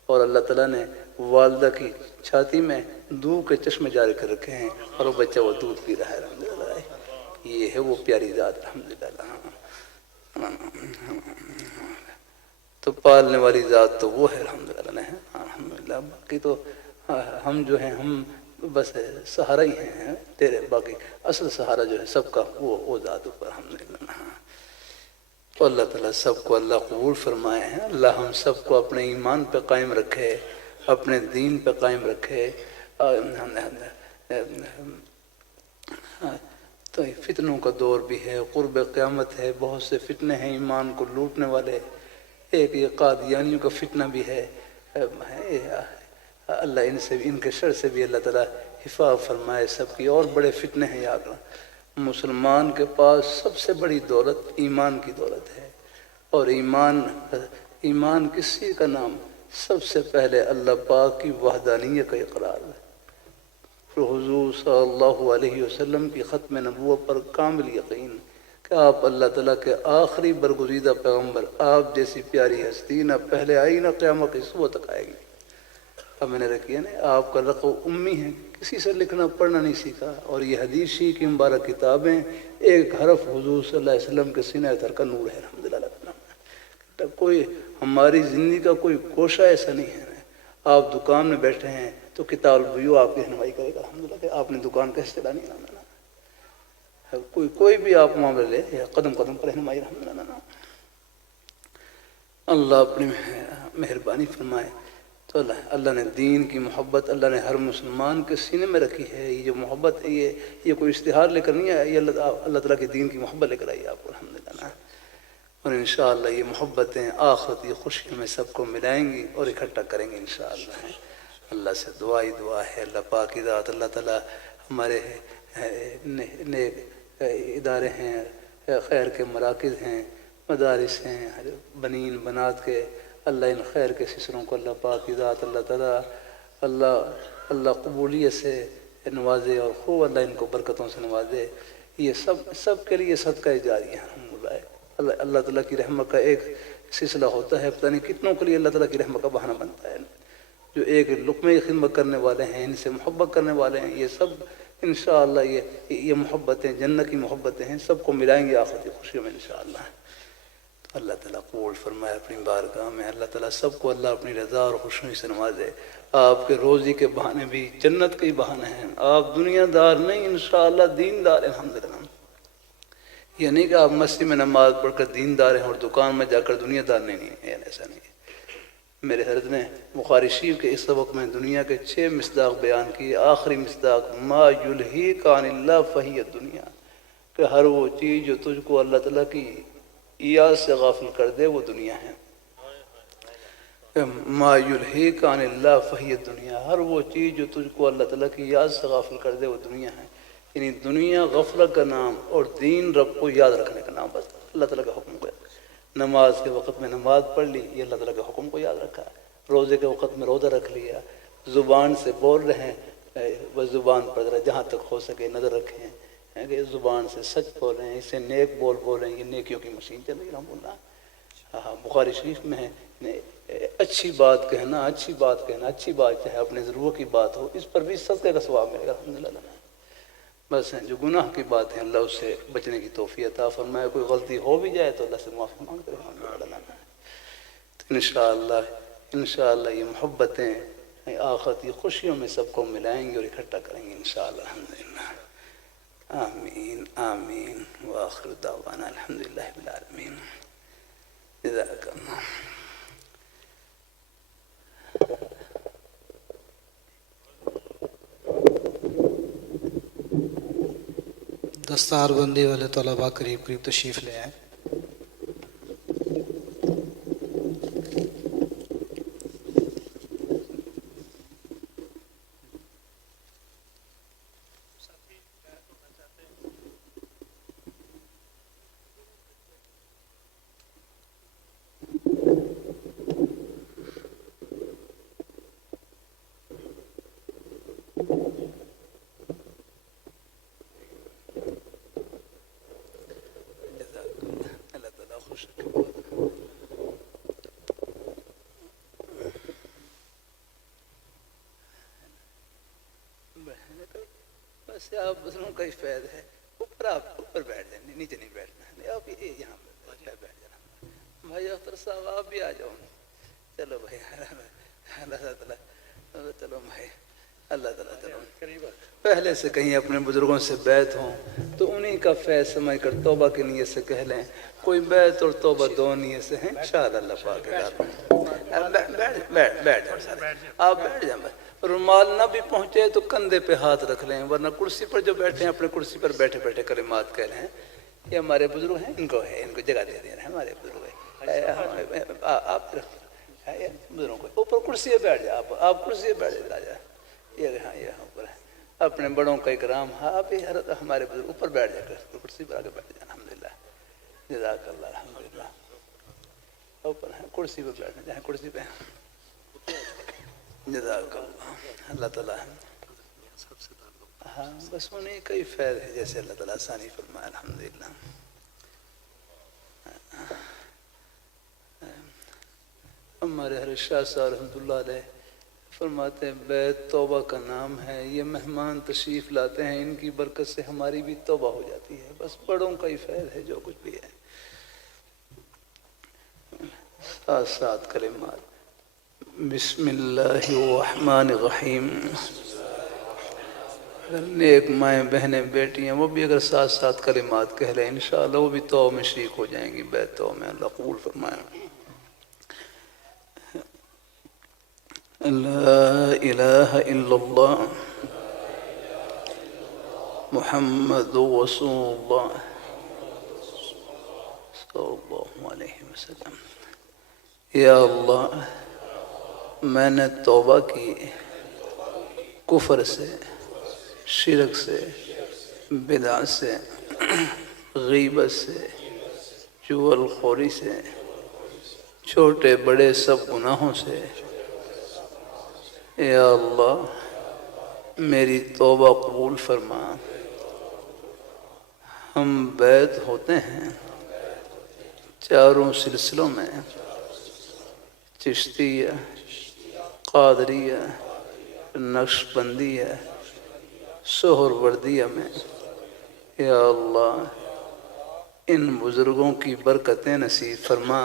اور اللہ تعالیٰ نے والدہ کی چھاتی میں دودھ کے چشمے جاری کر رکھے ہیں، اور وہ بچہ وہ دودھ پی رہا ہے۔ الحمدللہ، یہ ہے وہ پیاری ذات۔ الحمدللہ، تو پالنے والی ذات تو وہ ہے الحمدللہ۔ الحمدللہ، باقی تو ہم جو ہیں، ہم بس سہارا ہی ہیں تیرے، باقی اصل سہارا جو ہے سب کا وہ ذات اوپر۔ الحمدللہ، تو اللہ تعالیٰ سب کو اللہ قبول فرمائے ہیں۔ اللہ ہم سب کو اپنے ایمان پہ قائم رکھے، اپنے دین پہ قائم رکھے۔ تو فتنوں کا دور بھی ہے، قرب قیامت ہے، بہت سے فتنے ہیں ایمان کو لوٹنے والے۔ ایک یہ قادیانیوں کا فتنہ بھی ہے، اللہ ان کے شر سے بھی اللہ تعالیٰ حفاظت فرمائے سب کی۔ اور بڑے فتنے ہیں یاد رکھنا، مسلمان کے پاس سب سے بڑی دولت ایمان کی دولت ہے، اور ایمان کسی کا نام سب سے پہلے اللہ پاک کی وحدانیت کا اقرار ہے۔ حضور صلی اللہ علیہ وسلم کی ختم نبوت پر کامل یقین کہ آپ اللہ تعالیٰ کے آخری برگزیدہ پیغمبر، آپ جیسی پیاری ہستی نہ پہلے آئی نہ قیامت کی صبح تک آئے گی۔ اب میں نے رکھی ہے نا، آپ کا لقب امی ہے، کسی سے لکھنا پڑھنا نہیں سیکھا، اور یہ حدیثی کی مبارک کتابیں ایک حرف حضور صلی اللہ علیہ وسلم کے سینہ اتر کا نور ہے۔ الحمدللہ، کوئی ہماری زندگی کا کوئی گوشہ ایسا نہیں ہے۔ آپ دکان میں بیٹھے ہیں تو کتاب البیوع آپ کی رہنمائی کرے گا، الحمدللہ، کہ آپ نے دکان کیسے چلانی ہے۔ کوئی بھی آپ معاملہ لے، قدم قدم پر رہنمائی۔ الحمدللہ، اللہ اپنی مہربانی فرمائے۔ تو اللہ نے دین کی محبت اللہ نے ہر مسلمان کے سینے میں رکھی ہے۔ یہ جو محبت ہے، یہ کوئی اشتہار لے کر نہیں آیا، یہ اللہ تعالیٰ کے دین کی محبت لے کر آئی آپ کو۔ الحمدللہ، اور انشاءاللہ یہ محبتیں آخرت کی خوشی میں سب کو ملائیں گی اور اکٹھا کریں گے انشاءاللہ۔ اللہ سے دعا ہے، اللہ پاک کی ذات، اللہ تعالیٰ ہمارے نیک ادارے ہیں، خیر کے مراکز ہیں، مدارس ہیں، بنین بنات کے، اللہ ان خیر کے سلسلوں کو اللہ پاک کی ذات اللہ تعالیٰ اللہ قبولیت سے نوازے، اور خوب اللہ ان کو برکتوں سے نوازے۔ یہ سب کے لیے صدقہ جاریہ ہے۔ اللہ تعالیٰ کی رحمت کا ایک سلسلہ ہوتا ہے، پتہ نہیں کتنوں کے لیے اللہ تعالیٰ کی رحمت کا بہانہ بنتا ہے۔ جو ایک لقمے کی خدمت کرنے والے ہیں، ان سے محبت کرنے والے ہیں، یہ سب انشاءاللہ یہ محبتیں جنت کی محبتیں ہیں، سب کو ملائیں گے آخرت کی خوشیوں میں انشاءاللہ۔ اللہ تعالیٰ قبول فرمائے اپنی بارگاہ میں، اللہ تعالیٰ سب کو اللہ اپنی رضا اور خوشنودی سے نوازے۔ آپ کے روزی کے بہانے بھی جنت کے ہی بہانے ہیں، آپ دنیا دار نہیں، انشاءاللہ دین دار ہیں۔ الحمدللہ، یہ نہیں کہ آپ مسجد میں نماز پڑھ کر دین دار ہیں اور دکان میں جا کر دنیا دار نہیں ہیں، ایسا نہیں ہے۔ میرے حضرت نے بخاری شریف کے اس سبق میں دنیا کے 6 مصداق بیان کیے۔ آخری مصداق ما یلہیک عن اللہ فہی الدنیا، کہ ہر وہ چیز جو تجھ کو اللہ تعالیٰ کی یاد سے غافل کر دے وہ دنیا ہے۔ ما یلہیک عن اللہ فہی الدنیا، ہر وہ چیز جو تجھ کو اللہ تعالیٰ کی یاد سے غافل کر دے وہ دنیا ہے۔ یعنی دنیا غفلت کا نام اور دین رب کو یاد رکھنے کا نام، بس اللہ تعالیٰ کا حکم کو۔ نماز کے وقت میں نماز پڑھ لی، یہ اللہ تعالیٰ کے حکم کو یاد رکھا۔ روزے کے وقت میں روزہ رکھ لیا، زبان سے بول رہے ہیں، بس زبان پر ذرا جہاں تک ہو سکے نظر رکھیں کہ زبان سے سچ بولیں، اس سے نیک بولیں، یہ نیکیوں کی مشین چل رہی ہے۔ الحمد للہ، بخاری شریف میں ہے اچھی بات کہنا، اچھی بات چاہے اپنے ضرورت کی بات ہو، اس پر بھی صدقے کا ثواب ملے گا۔ الحمدللہ، بس جو گناہ کی بات ہے اللہ اس سے بچنے کی توفیق عطا فرمائے۔ کوئی غلطی ہو بھی جائے تو اللہ سے معافی مانگتے رہے۔ انشاءاللہ یہ محبتیں آخرت کی خوشیوں میں سب کو ملائیں گی اور اکٹھا کریں گے انشاءاللہ۔ الحمدللہ، آمین آمین، وآخر دعوانا الحمدللہ رب العالمین۔ جزاک اللہ۔ دستار بندی والے طلباء قریب قریب تشریف لے آئیں. اللہ تعالیٰ خوش رکھے. بس آپ بزرگوں کا ہی فیض ہے. اوپر آپ اوپر بیٹھ جائیں, نیچے نہیں بیٹھنا. آپ یہاں پر بیٹھ جانا. بھائی اختر صاحب آپ بھی آ جاؤ. چلو بھائی اللہ تعالیٰ, چلو بھائی اللہ تعالیٰ. چلو پہلے سے کہیں اپنے بزرگوں سے بیعت ہوں تو انہی کا فیض سمجھ کر توبہ کی نیت سے کہہ لیں. کوئی بیعت اور توبہ دو نیت سے ہیں انشاءاللہ. اللہ پاک بیٹھ جائیں. آپ بیٹھ جائیں. رومال نہ بھی پہنچے تو کندھے پہ ہاتھ رکھ لیں, ورنہ کرسی پر جو بیٹھے ہیں اپنے کرسی پر بیٹھے بیٹھے کلمات کہہ رہے ہیں. یہ ہمارے بزرگ ہیں, ان کو جگہ دے دے رہے ہیں. ہمارے بزرگ ہیں, آپ بزرگوں کو اوپر کرسی پہ بیٹھ جائے. آپ کرسی پہ بیٹھ جائے. یہ اوپر ہے اپنے بڑوں کا اکرام. آپ ہی ہمارے بزرگ اوپر بیٹھ جائے کر کرسی پر آگے بیٹھ جائیں. الحمدللہ, جزاک اللہ. الحمدللہ اوپر ہے کرسی پہ بیٹھ جائیں. کرسی پہ جزاک اللہ. اللہ تعالیٰ ہاں بس انہیں کئی فیض ہے جیسے اللہ تعالیٰ آسانی فرمائے. الحمدللہ. ہمارے حضرت شاہ صاحب رحمۃ اللہ علیہ فرماتے ہیں بیت توبہ کا نام ہے. یہ مہمان تشریف لاتے ہیں, ان کی برکت سے ہماری بھی توبہ ہو جاتی ہے. بس بڑوں کا ہی فیض ہے جو کچھ بھی ہے. سات کلمات. بسم اللہ الرحمن الرحیم. نیک مائیں بہنیں بیٹی ہیں وہ بھی اگر ساتھ ساتھ کلمات کہہ لیں انشاءاللہ وہ بھی توبہ میں شریک ہو جائیں گی. بیت توبہ میں اللہ قبول فرمائے. لا الہ الا اللہ محمد رسول اللہ صلی اللہ علیہ وسلم. یا اللہ میں نے توبہ کی کفر سے, شرک سے, بدعت سے, غیبت سے, چغل خوری سے, چھوٹے بڑے سب گناہوں سے. یا اللہ میری توبہ قبول فرما. ہم بیعت ہوتے ہیں چاروں سلسلوں میں, چشتیہ, قادریہ, نقشبندیہ, سہروردیہ میں. یا اللہ ان بزرگوں کی برکتیں نصیب فرما.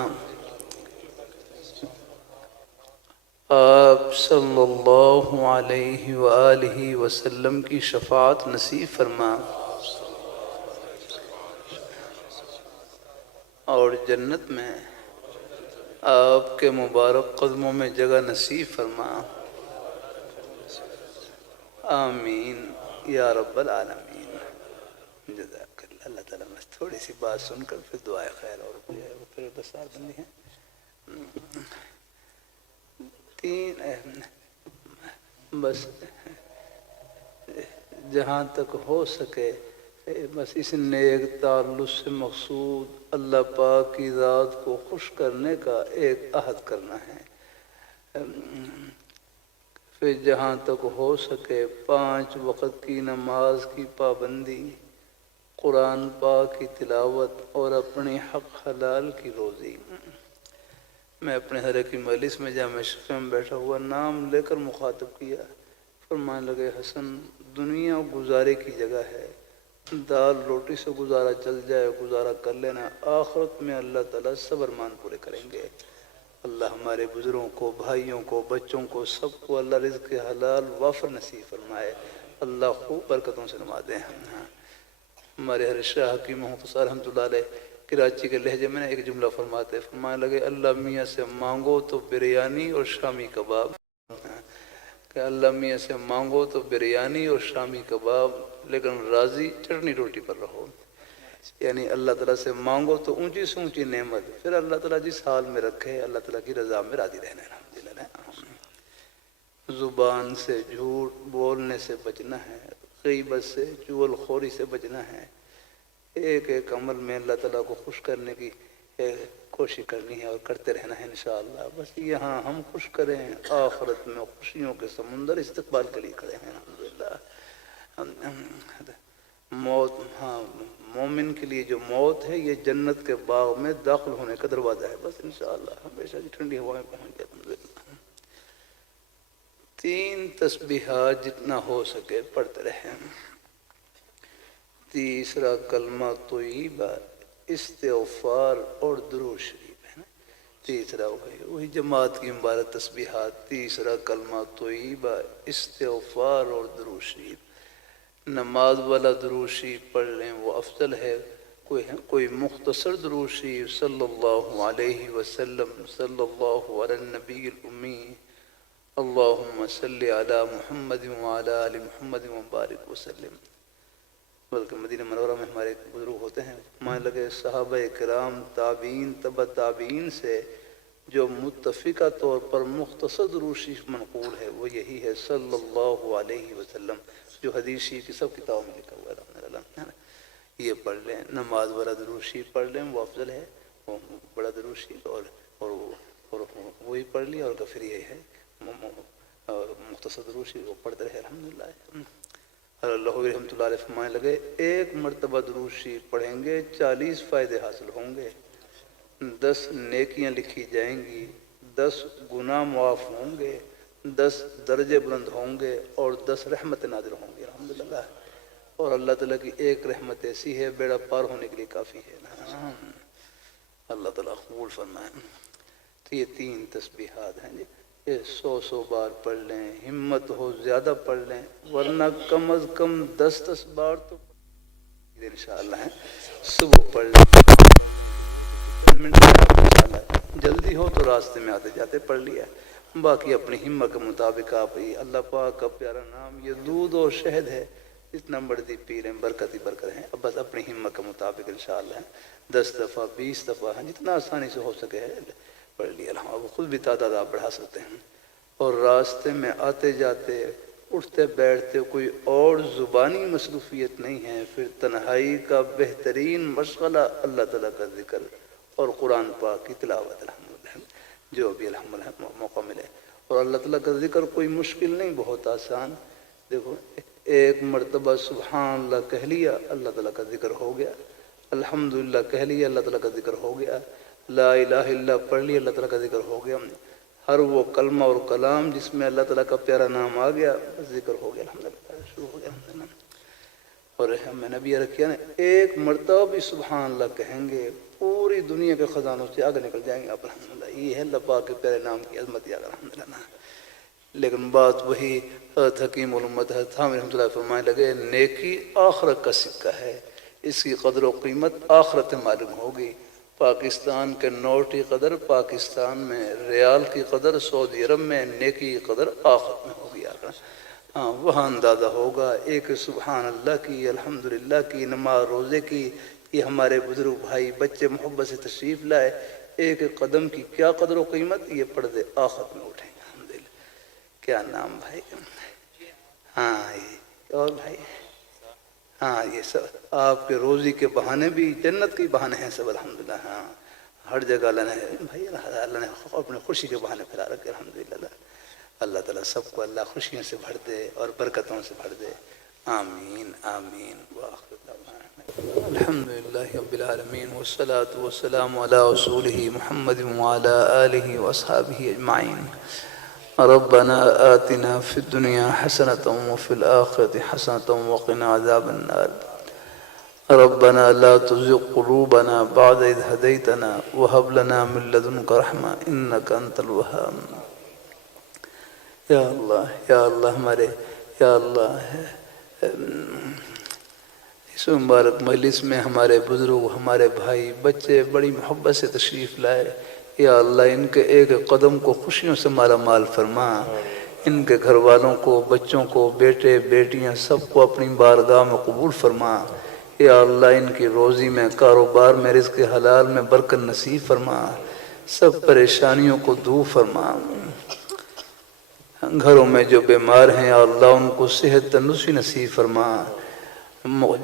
آپ صلی اللہ علیہ وآلہ وسلم کی شفاعت نصیب فرما اور جنت میں آپ کے مبارک قدموں میں جگہ نصیب فرما. آمین یا رب العالمین. جزاک اللہ. اللہ تعالیٰ بس تھوڑی سی بات سن کر پھر دعائے خیر اور پھر دستار بندی ہیں. تین بس جہاں تک ہو سکے بس اس نیک تعلق سے مقصود اللہ پاک کی ذات کو خوش کرنے کا ایک عہد کرنا ہے. پھر جہاں تک ہو سکے 5 وقت کی نماز کی پابندی, قرآن پاک کی تلاوت اور اپنی حق حلال کی روزی. میں اپنے حضرت کی مجلس میں جامع شفیع میں بیٹھا ہوا نام لے کر مخاطب کیا. فرمانے لگے حسن دنیا گزارے کی جگہ ہے, دال روٹی سے گزارا چل جائے گزارا کر لینا, آخرت میں اللہ تعالیٰ سب ارمان پورے کریں گے. اللہ ہمارے بزرگوں کو, بھائیوں کو, بچوں کو, سب کو اللہ رزق حلال وافر نصیب فرمائے. اللہ خوب برکتوں سے نوازے. ہمارے حضرت شاہ حکیم محمد رحمۃ اللہ علیہ کراچی کے لہجے میں ایک جملہ فرماتے, فرمانے لگے اللہ میاں سے مانگو تو بریانی اور شامی کباب. کہ اللہ میاں سے مانگو تو بریانی اور شامی کباب، لیکن راضی چٹنی روٹی پر رہو. یعنی اللہ تعالیٰ سے مانگو تو اونچی سے اونچی نعمت، پھر اللہ تعالیٰ جس حال میں رکھے اللہ تعالیٰ کی رضا میں راضی رہنا. الحمدللہ. زبان سے جھوٹ بولنے سے بچنا ہے، غیبت سے، چغل خوری سے بچنا ہے. ایک ایک عمل میں اللہ تعالیٰ کو خوش کرنے کی کوشش کرنی ہے اور کرتے رہنا ہے انشاءاللہ. بس یہاں ہم خوش کریں، آخرت میں خوشیوں کے سمندر استقبال کے لیے کھڑے ہیں. الحمدللہ. موت، ہاں مومن کے لیے جو موت ہے یہ جنت کے باغ میں داخل ہونے کا دروازہ ہے. بس انشاءاللہ ہمیشہ کی ٹھنڈی ہوائیں پہنچ جائے. الحمدللہ. 3 تسبیحات جتنا ہو سکے پڑھتے رہیں. تیسرا کلمہ طیبہ، استغفار اور درود شریف ہے نا. تیسرا وہی جماعت کی مبارک تسبیحات. تیسرا کلمہ طیبہ، استغفار اور درود شریف. نماز والا درود شریف پڑھ لیں وہ افضل ہے. کوئی مختصر درود شریف، صلی اللہ علیہ وسلم، صلی اللہ علی النبی الامی، اللہم صلی علی محمد وعلی آل محمد وبارک وسلم. بلکہ مدینہ منورہ میں ہمارے بزرگ ہوتے ہیں، مان لگے صحابہ کرام، تابعین، تبع تابعین سے جو متفقہ طور پر مختصر درود شریف منقول ہے وہ یہی ہے، صلی اللہ علیہ وسلم، جو حدیث شریف کی سب کتابوں میں لکھا ہوا ہے. الحمدللہ. یہ پڑھ لیں. نماز والا درود شریف پڑھ لیں وہ افضل ہے. وہ بڑا درود شریف اور وہی پڑھ لیا، اور پھر یہ ہے مختصر درود شریف وہ پڑھتے رہے. الحمدللہ. اللہ رحمۃ اللہ علیہ فرمانے لگے ایک مرتبہ درود شریف پڑھیں گے 40 فائدے حاصل ہوں گے، 10 نیکیاں لکھی جائیں گی، 10 گناہ معاف ہوں گے، 10 درجے بلند ہوں گے، اور 10 رحمت نازل ہوں گے. الحمدللہ. اور اللہ تعالیٰ کی ایک رحمت ایسی ہے بیڑا پار ہونے کے لیے کافی ہے. اللہ تعالیٰ قبول فرمائے. تو یہ 3 تسبیحات ہیں جی، یہ 100 بار پڑھ لیں. ہمت ہو زیادہ پڑھ لیں، ورنہ کم از کم 10 بار تو انشاءاللہ ہے. صبح پڑھ لیں، جلدی ہو تو راستے میں آتے جاتے پڑھ لیا. باقی اپنی ہمت کے مطابق آپ ہی اللہ پاک کا پیارا نام یہ دودھ اور شہد ہے، اتنا مرضی پی لیں، برکت ہی برکت ہے. اب بس اپنی ہمت کے مطابق انشاءاللہ 10 دفعہ 20 دفعہ جتنا آسانی سے ہو سکے ہے پڑھ لیا. اب خود بھی تعداد آپ بڑھا سکتے ہیں. اور راستے میں آتے جاتے اٹھتے بیٹھتے کوئی اور زبانی مصروفیت نہیں ہے، پھر تنہائی کا بہترین مشغلہ اللہ تعالیٰ کا ذکر اور قرآن پاک کی تلاوت. الحمدللہ جو بھی الحمدللہ موقع ملے. اور اللہ تعالیٰ کا ذکر کوئی مشکل نہیں، بہت آسان. دیکھو ایک مرتبہ سبحان اللہ کہہ لیا اللہ تعالیٰ کا ذکر ہو گیا، الحمدللہ کہہ لیا اللہ تعالیٰ کا ذکر ہو گیا، لا الہ الا اللہ پڑھ لیا اللہ تعالیٰ کا ذکر ہو گیا. ہر وہ کلمہ اور کلام جس میں اللہ تعالیٰ کا پیارا نام آ گیا ذکر ہو گیا. الحمدللہ شروع ہو گیا. اور میں نے بھی یہ رکھیا نا ایک مرتبہ بھی سبحان اللہ کہیں گے پوری دنیا کے خزانوں سے آگے نکل جائیں گے آپ. الحمدللہ یہ ہے اللہ پاک کے پیارے نام کی عظمت یاد. الحمدللہ. لیکن بات وہی حکیم الامت حضرت حامد رحمۃ اللہ فرمانے لگے نیکی آخرت کا سکہ ہے، اس کی قدر و قیمت آخرت معلوم ہوگی. پاکستان کے نوٹ کی قدر پاکستان میں، ریال کی قدر سعودی عرب میں، نیکی کی قدر آخرت میں ہوگی. ہاں وہاں اندازہ ہوگا. ایک سبحان اللہ کی، الحمدللہ کی، نماز روزے کی، یہ ہمارے بزرگ بھائی بچے محبت سے تشریف لائے، ایک قدم کی کیا قدر و قیمت، یہ پردے آخرت میں اٹھیں گے. الحمدللہ. کیا نام بھائی؟ ہاں یہ اور بھائی، ہاں یہ سب آپ کے روزی کے بہانے بھی جنت کے بہانے ہیں سب. الحمدللہ. ہاں ہر جگہ اللہ نے بھائی اللہ نے اپنے خوشی کے بہانے پھیلا رکھے. الحمدللہ. اللہ تعالیٰ سب کو اللہ خوشیوں سے بھر دے اور برکتوں سے بھر دے. آمین آمین. وآخر دعوانا الحمدللہ رب العالمین والصلاة والسلام علی رسولہ محمد وعلی آلہ واصحابہ اجمعین. ربنا آتنا فی الدنیا حسنة وفی الآخرة حسنة وقنا عذاب النار. ربنا لا تزغ قلوبنا بعد إذ هديتنا وهب لنا من لدنك رحمة إنك أنت الوهاب. یا اللہ یا اللہ ہمارے یا اللہ اس مبارک مجلس میں ہمارے بزرگ ہمارے بھائی بچے بڑی محبت سے تشریف لائے. یا اللہ ان کے ایک قدم کو خوشیوں سے مالا مال فرما. ان کے گھر والوں کو، بچوں کو، بیٹے بیٹیاں سب کو اپنی بارگاہ میں قبول فرما۔ یا اللہ ان کی روزی میں، کاروبار میں، رزق حلال میں برکت نصیب فرما، سب پریشانیوں کو دور فرما۔ گھروں میں جو بیمار ہیں یا اللہ ان کو صحت تندرستی نصیب فرما،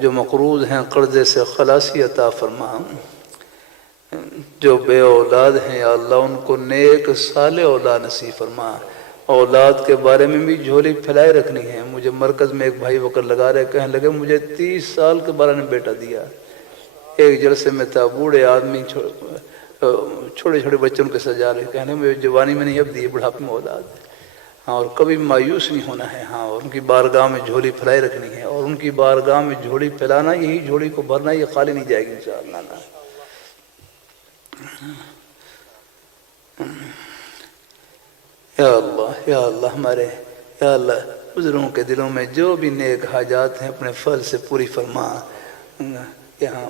جو مقروض ہیں قرضے سے خلاصی عطا فرما، جو بے اولاد ہیں یا اللہ ان کو نیک صالح اولاد نصیب فرما۔ اولاد کے بارے میں بھی جھولی پھیلائے رکھنی ہے۔ مجھے مرکز میں ایک بھائی وکر لگا رہے، کہنے لگے مجھے 30 سال کے بارے میں بیٹا دیا۔ ایک جلسے میں تھا، بوڑھے آدمی چھوٹے چھوٹے بچوں کے سجا رہے، کہنے مجھے جوانی میں نہیں اب دیے، بڑھاپے میں اولاد ہے۔ ہاں، اور کبھی مایوس نہیں ہونا ہے۔ ہاں، اور ان کی بارگاہ میں جھولی پھیلائے رکھنی ہے، اور ان کی بارگاہ میں جھولی پھیلانا، یہی جھولی کو بھرنا، یہ خالی نہیں جائے گی انشاءاللہ۔ یا اللہ، یا اللہ، ہمارے یا اللہ بزرگوں کے دلوں میں جو بھی نیک حاجات ہیں اپنے فضل سے پوری فرما۔ یہاں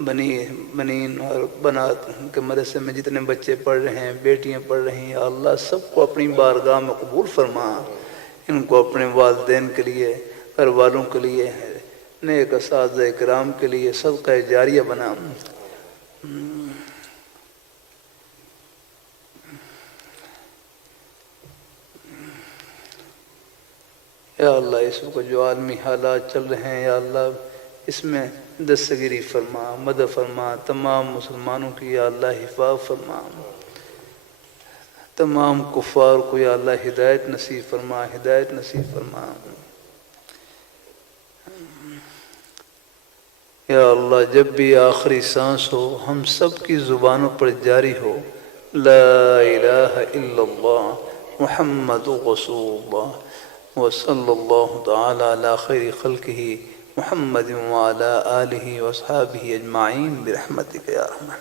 بنین اور بنات کے مدرسے میں جتنے بچے پڑھ رہے ہیں، بیٹیاں پڑھ رہی ہیں، یا اللہ سب کو اپنی بارگاہ میں قبول فرما۔ ان کو اپنے والدین کے لیے، گھر والوں کے لیے، نیک اساتذہ کرام کے لیے صدقہ جاریہ بنا۔ یا اللہ اس کو جو عالمی حالات چل رہے ہیں، یا اللہ اس میں دستگیری فرما، مدد فرما، تمام مسلمانوں کی یا اللہ حفاظت فرما، تمام کفار کو یا اللہ ہدایت نصیب فرما، ہدایت نصیب فرما۔ یا اللہ جب بھی آخری سانس ہو ہم سب کی زبانوں پر جاری ہو لا الہ الا اللہ محمد رسول اللہ وصلی اللہ تعالی علی خیر خلقہ محمد وعلی آلہ واصحابہ اجمعین برحمتک یا رحمن۔